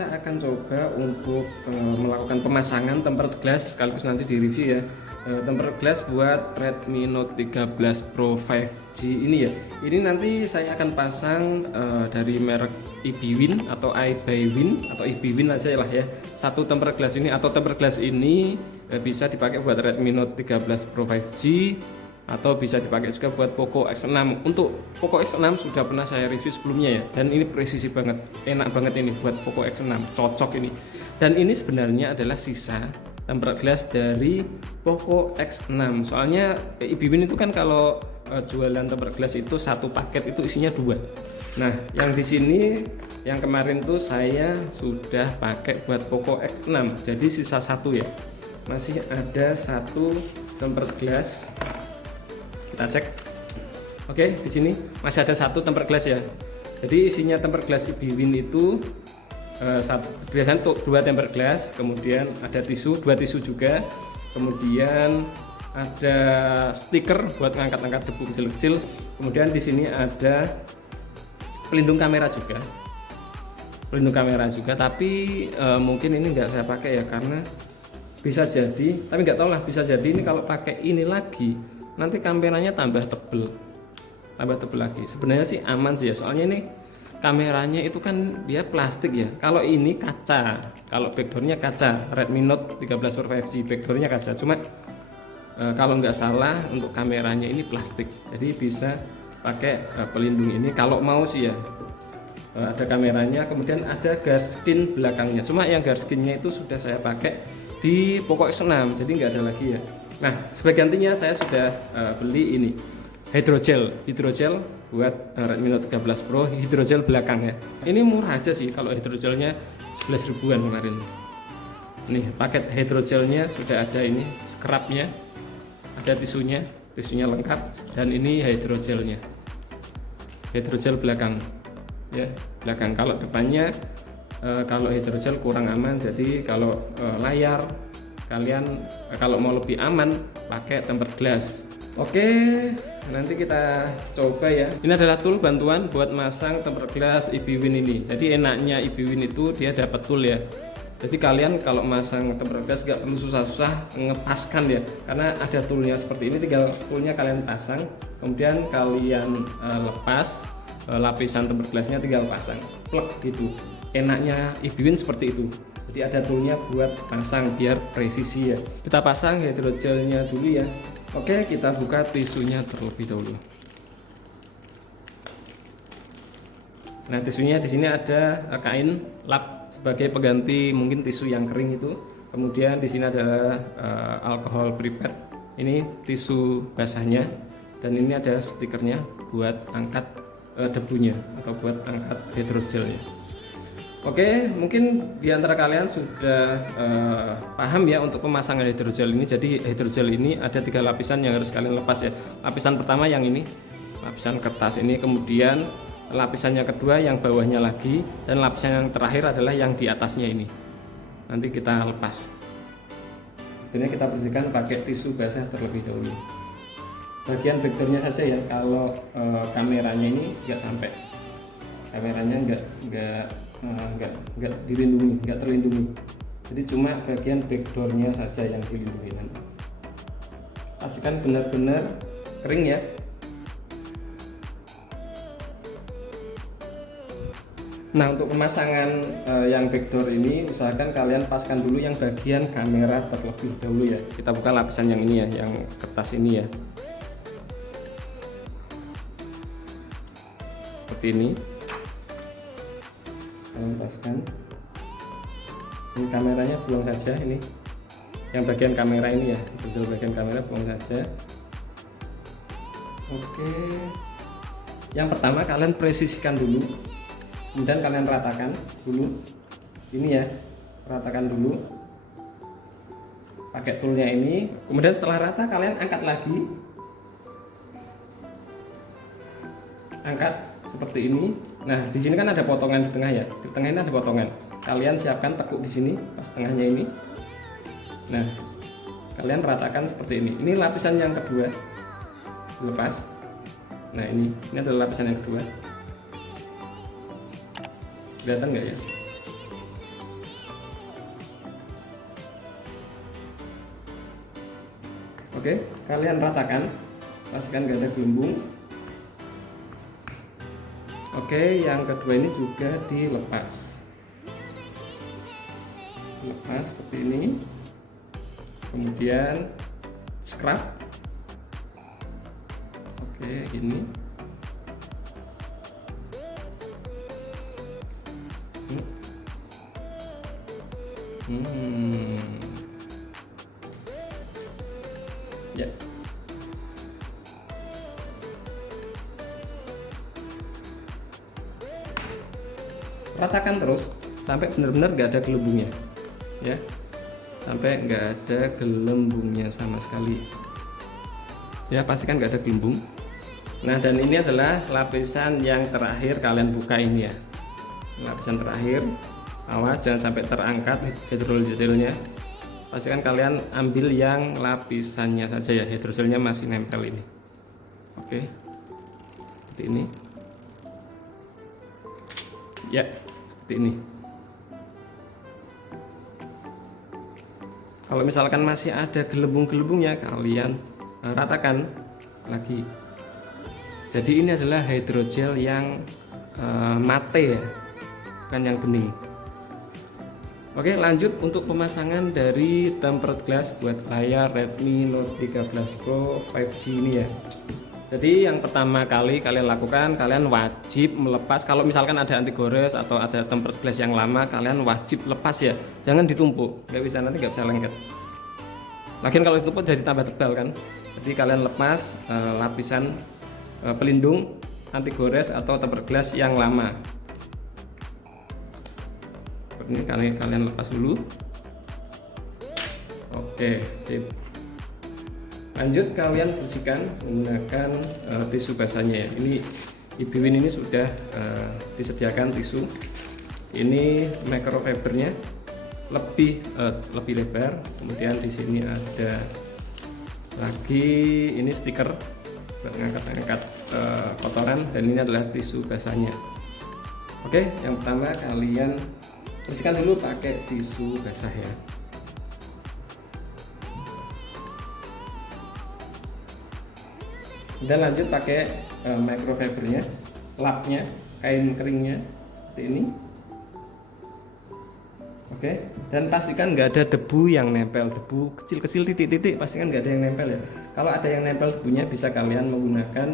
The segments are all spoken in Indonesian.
kita akan coba untuk melakukan pemasangan tempered glass sekaligus nanti di review ya. Tempered glass buat Redmi Note 13 Pro 5G ini ya. Ini nanti saya akan pasang dari merek Ibwin atau iBuywin atau Ibwin aja lah ya. Satu tempered glass ini atau tempered glass ini bisa dipakai buat Redmi Note 13 Pro 5G atau bisa dipakai juga buat Poco X6. Untuk Poco X6 sudah pernah saya review sebelumnya ya, dan ini presisi banget, enak banget ini buat Poco X6, cocok ini. Dan ini sebenarnya adalah sisa tempered glass dari Poco X6. Soalnya Ibwin itu kan kalau jualan tempered glass itu satu paket itu isinya 2. Nah, yang di sini yang kemarin tuh saya sudah pakai buat Poco X6. Jadi sisa 1 ya. Masih ada 1 tempered glass. Kita cek. Oke, di sini masih ada 1 tempered glass ya. Jadi isinya tempered glass Ibwin itu biasanya untuk 2 tempered glass, kemudian ada tisu, 2 tisu juga, kemudian ada stiker buat ngangkat-ngangkat debu kecil-kecil, kemudian di sini ada pelindung kamera juga, tapi mungkin ini nggak saya pakai ya, karena bisa jadi, tapi nggak tahu lah, bisa jadi ini kalau pakai ini lagi nanti kameranya tambah tebel lagi. Sebenarnya sih aman sih ya, soalnya ini kameranya itu kan dia plastik ya. Kalau ini kaca, kalau backdoornya kaca, Redmi Note 13 Pro 5G backdoornya kaca. Cuma kalau nggak salah untuk kameranya ini plastik, jadi bisa pakai pelindung ini kalau mau sih ya. Ada kameranya, kemudian ada guardscreen belakangnya. Cuma yang guardscreennya itu sudah saya pakai di Poco X6, jadi nggak ada lagi ya. Nah, sebagai gantinya saya sudah beli ini hidrogel buat Redmi Note 13 Pro, hidrogel belakang ya. Ini murah aja sih, kalau hidrogelnya 11 ribuan kemarin. Nih, paket hidrogelnya sudah ada, ini scrubnya, ada tisunya lengkap, dan ini hidrogelnya, hidrogel belakang ya, belakang. Kalau depannya kalau hidrogel kurang aman, jadi kalau layar kalian kalau mau lebih aman pakai tempered glass. Oke, nanti kita coba ya. Ini adalah tool bantuan buat masang tempered glass Ibwin ini. Jadi enaknya Ibwin itu dia dapat tool ya. Jadi kalian kalau masang tempered glass gak perlu susah-susah ngepaskan ya, karena ada toolnya seperti ini. Tinggal toolnya kalian pasang, kemudian kalian lepas lapisan tempered glassnya, tinggal pasang plug gitu. Enaknya Ibwin seperti itu. Jadi ada toolnya buat pasang biar presisi ya. Kita pasang hidrogelnya dulu ya. Oke, kita buka tisunya terlebih dahulu. Nah, tisunya di sini ada kain lap sebagai pengganti mungkin tisu yang kering itu. Kemudian di sini ada alkohol prepaid. Ini tisu basahnya, dan ini ada stikernya buat angkat debunya atau buat angkat hidrogelnya. Oke, mungkin diantara kalian sudah paham ya untuk pemasangan hidrogel ini. Jadi hidrogel ini ada 3 lapisan yang harus kalian lepas ya. Lapisan pertama yang ini, lapisan kertas ini, kemudian lapisan yang kedua yang bawahnya lagi, dan lapisan yang terakhir adalah yang di atasnya ini. Nanti kita lepas. Ini kita bersihkan pakai tisu basah terlebih dahulu. Bagian backdoornya saja ya, kalau kameranya ini nggak sampai. Kameranya nggak dilindungi, nggak terlindungi. Jadi cuma bagian backdoornya saja yang dilindungi. Pastikan benar-benar kering ya. Nah, untuk pemasangan yang backdoor ini usahakan kalian paskan dulu yang bagian kamera terlebih dahulu ya. Kita buka lapisan yang ini ya, yang kertas ini ya. Seperti ini. Kalian paskan. Ini kameranya buang saja, ini yang bagian kamera ini ya, betul bagian kamera buang saja. Oke, yang pertama kalian presisikan dulu, kemudian kalian ratakan dulu ini ya, ratakan dulu pakai toolnya ini. Kemudian setelah rata kalian angkat lagi, angkat seperti ini. Nah, di sini kan ada potongan di tengah ya. Di tengah ini ada potongan. Kalian siapkan tekuk di sini pas tengahnya ini. Nah, kalian ratakan seperti ini. Ini lapisan yang kedua. Lepas. Nah, ini adalah lapisan yang kedua. Kelihatan nggak ya? Oke, kalian ratakan, pastikan nggak ada gelembung. Oke, yang kedua ini juga dilepas. Lepas seperti ini. Kemudian scrub. Oke, ini. Ya. Ratakan terus sampai benar-benar nggak ada gelembungnya, ya, sampai nggak ada gelembungnya sama sekali. Ya, pastikan nggak ada gelembung. Nah, dan ini adalah lapisan yang terakhir kalian buka ini ya. Lapisan terakhir. Awas jangan sampai terangkat hidrogelnya. Pastikan kalian ambil yang lapisannya saja ya, hidrogelnya masih nempel ini. Oke, seperti ini ya, seperti ini. Kalau misalkan masih ada gelembung-gelembungnya, kalian ratakan lagi. Jadi ini adalah hidrogel yang mate ya, bukan yang bening. Oke, lanjut untuk pemasangan dari tempered glass buat layar Redmi Note 13 Pro 5G ini ya. Jadi yang pertama kali kalian lakukan, kalian wajib melepas. Kalau misalkan ada anti gores atau ada tempered glass yang lama, kalian wajib lepas ya. Jangan ditumpuk, nggak bisa, nanti nggak bisa lengket. Lagian kalau ditumpuk jadi tambah tebal kan. Jadi kalian lepas lapisan pelindung anti gores atau tempered glass yang lama. Ini kalian lepas dulu. Oke, sip. Lanjut kalian bersihkan menggunakan tisu basahnya ya. Ini Ibiwin ini sudah disediakan tisu. Ini microfibernya lebih lebar. Kemudian di sini ada lagi ini stiker buat ngangkat-ngangkat kotoran, dan ini adalah tisu basahnya. Oke, yang pertama kalian bersihkan dulu pakai tisu basah ya. Dan lanjut pakai microfibernya, lapnya, kain keringnya seperti ini. Oke, dan pastikan nggak ada debu yang nempel, debu kecil-kecil titik-titik, pastikan nggak ada yang nempel ya. Kalau ada yang nempel debunya, bisa kalian menggunakan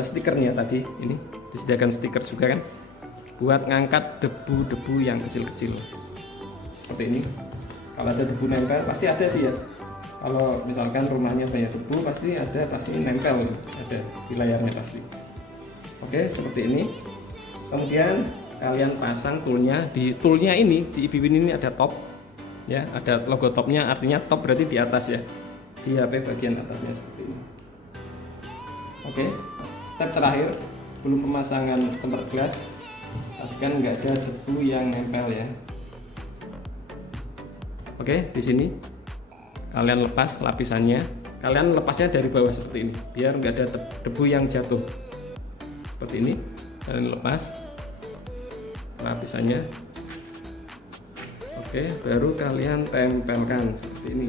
stikernya tadi. Ini disediakan stiker juga kan, buat ngangkat debu-debu yang kecil-kecil seperti ini. Kalau ada debu nempel pasti ada sih ya. Kalau misalkan rumahnya banyak debu pasti nempel, ada di layarnya pasti. Oke, seperti ini. Kemudian kalian pasang toolnya. Di toolnya ini, di Ibiwin ini ada top ya, ada logo topnya, artinya top berarti di atas ya, di HP bagian atasnya seperti ini. Oke, step terakhir sebelum pemasangan tempered glass, pastikan nggak ada debu yang nempel ya. Oke, di sini kalian lepas lapisannya. Kalian lepasnya dari bawah seperti ini, biar nggak ada debu yang jatuh. Seperti ini, kalian lepas lapisannya. Oke, baru kalian tempelkan seperti ini.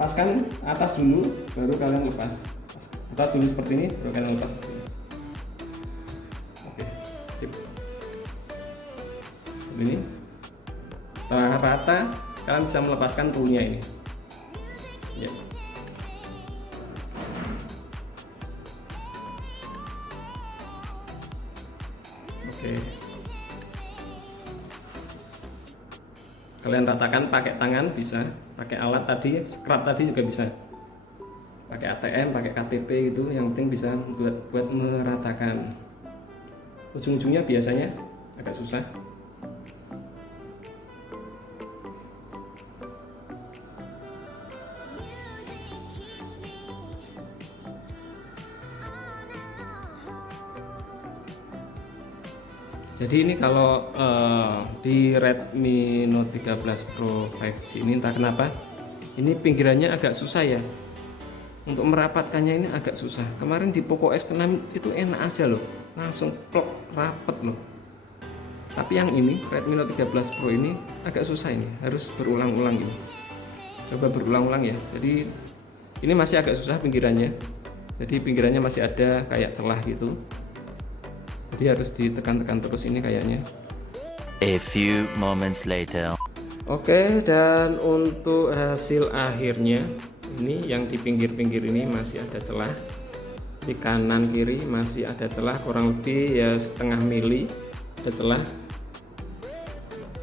Paskan atas dulu, baru kalian lepas. Atas dulu seperti ini, baru kalian lepas seperti ini. Oke, sip. Seperti ini. Setelah rata, kalian bisa melepaskan toolnya ini. Ya. Oke. Kalian ratakan pakai tangan bisa, pakai alat tadi, scrub tadi juga bisa. Pakai ATM, pakai KTP gitu, yang penting bisa buat meratakan. Ujung-ujungnya biasanya agak susah. Jadi ini kalau di Redmi Note 13 Pro 5G ini entah kenapa ini pinggirannya agak susah ya, untuk merapatkannya ini agak susah. Kemarin di Poco X6 itu enak aja loh, langsung plok rapet loh. Tapi yang ini Redmi Note 13 Pro ini agak susah, ini harus berulang-ulang ini. Coba berulang-ulang ya. Jadi Ini masih agak susah pinggirannya, jadi pinggirannya masih ada kayak celah gitu, jadi harus ditekan-tekan terus ini kayaknya. A few moments later. Oke, dan untuk hasil akhirnya ini yang di pinggir-pinggir ini masih ada celah, di kanan kiri masih ada celah, kurang lebih ya setengah mili ada celah.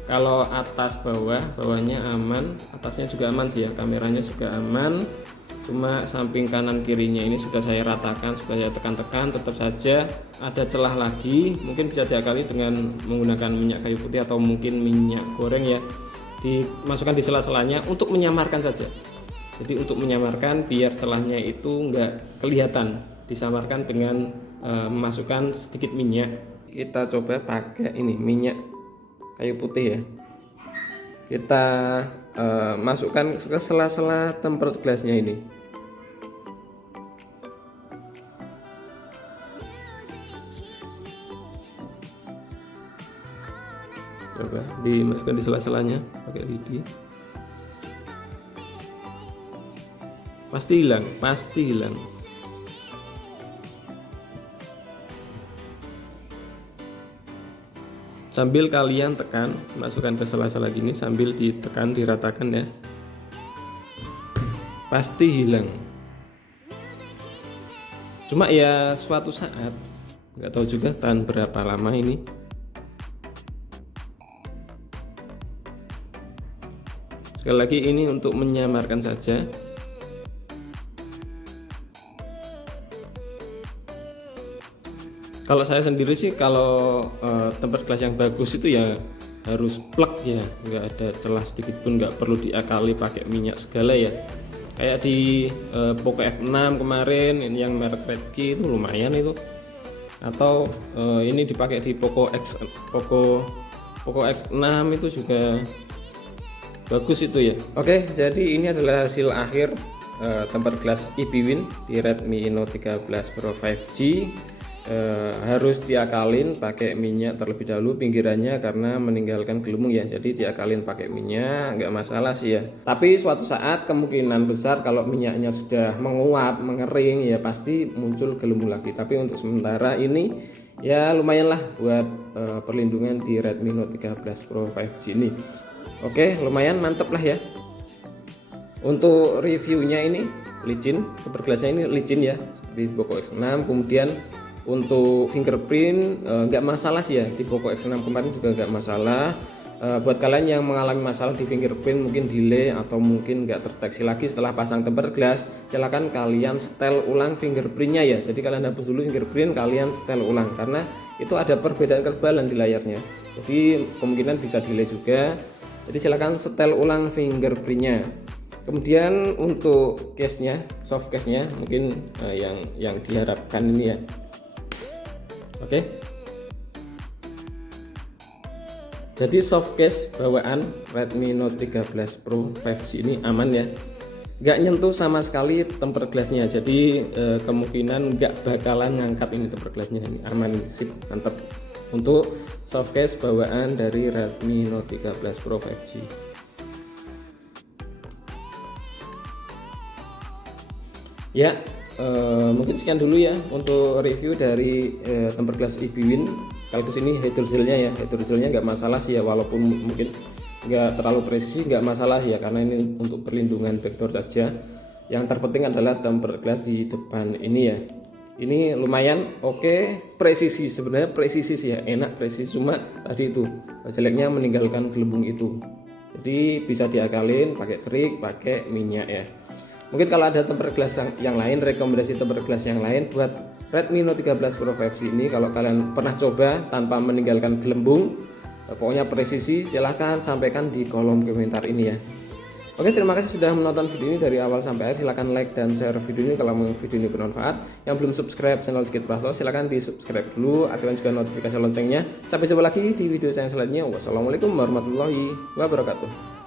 Kalau atas bawahnya aman, atasnya juga aman sih ya, kameranya juga aman. Cuma samping kanan kirinya ini sudah saya ratakan, sudah saya tekan-tekan, tetap saja ada celah lagi. Mungkin bisa diakali dengan menggunakan minyak kayu putih atau mungkin minyak goreng ya, dimasukkan di sela-selanya untuk menyamarkan saja. Jadi untuk menyamarkan biar celahnya itu enggak kelihatan, disamarkan dengan memasukkan sedikit minyak. Kita coba pakai ini minyak kayu putih ya, kita masukkan ke sela-sela tempered glassnya ini. Coba dimasukkan di sela-selanya pakai lidi. Pasti hilang, pasti hilang. Sambil kalian tekan, masukkan ke sela-sela gini sambil ditekan, diratakan ya. Pasti hilang. Cuma ya suatu saat, nggak tahu juga tahan berapa lama ini. Sekali lagi ini untuk menyamarkan saja. Kalau saya sendiri sih kalau tempered glass yang bagus itu ya harus plek ya, nggak ada celah sedikit pun, nggak perlu diakali pakai minyak segala ya. Kayak di Poco F6 kemarin ini yang merek Redkey itu lumayan itu, atau ini dipakai di Poco X6 itu juga bagus itu ya. Oke, jadi ini adalah hasil akhir tempered glass eBee di Redmi Note 13 Pro 5G. Harus diakalin pakai minyak terlebih dahulu pinggirannya karena meninggalkan gelembung ya, jadi diakalin pakai minyak nggak masalah sih ya. Tapi suatu saat kemungkinan besar kalau minyaknya sudah menguap, mengering ya pasti muncul gelembung lagi. Tapi untuk sementara ini ya lumayan lah buat perlindungan di Redmi Note 13 Pro 5G ini. Oke, lumayan mantep lah ya. Untuk reviewnya ini licin, tempered glassnya ini licin ya seperti Poco X6. Kemudian untuk fingerprint nggak masalah sih ya, di Poco X6 kemarin juga nggak masalah. Buat kalian yang mengalami masalah di fingerprint, mungkin delay atau mungkin nggak terdeteksi lagi setelah pasang tempered glass, silahkan kalian setel ulang fingerprintnya ya. Jadi kalian hapus dulu fingerprint, kalian setel ulang karena itu ada perbedaan ketebalan di layarnya, jadi kemungkinan bisa delay juga. Jadi silahkan setel ulang fingerprintnya. Kemudian untuk case-nya, soft case-nya mungkin yang diharapkan ini ya. Oke. Jadi soft case bawaan Redmi Note 13 Pro 5G ini aman ya, nggak nyentuh sama sekali tempered glassnya. Jadi kemungkinan nggak bakalan ngangkat ini tempered glassnya, ini aman, sip, mantap. Untuk soft case bawaan dari Redmi Note 13 Pro 5G. Ya, mungkin sekian dulu ya untuk review dari tempered glass eBee. Sekaligus ini hydrogelnya ya, hydrogelnya nggak masalah sih ya, walaupun mungkin nggak terlalu presisi, nggak masalah ya karena ini untuk perlindungan backdoor saja. Yang terpenting adalah tempered glass di depan ini ya. Ini lumayan oke, presisi, sebenarnya presisi sih ya, enak presisi, cuma tadi itu jeleknya meninggalkan gelembung itu. Jadi bisa diakalin pakai trik, pakai minyak ya. Mungkin kalau ada tempered glass yang lain, rekomendasi tempered glass yang lain buat Redmi Note 13 Pro 5G ini, kalau kalian pernah coba tanpa meninggalkan gelembung, pokoknya presisi, silahkan sampaikan di kolom komentar ini ya. Oke, terima kasih sudah menonton video ini dari awal sampai akhir. Silahkan like dan share video ini kalau video ini bermanfaat. Yang belum subscribe channel Skate Prasto, silahkan di subscribe dulu, aktifkan juga notifikasi loncengnya. Sampai jumpa lagi di video saya selanjutnya. Wassalamualaikum warahmatullahi wabarakatuh.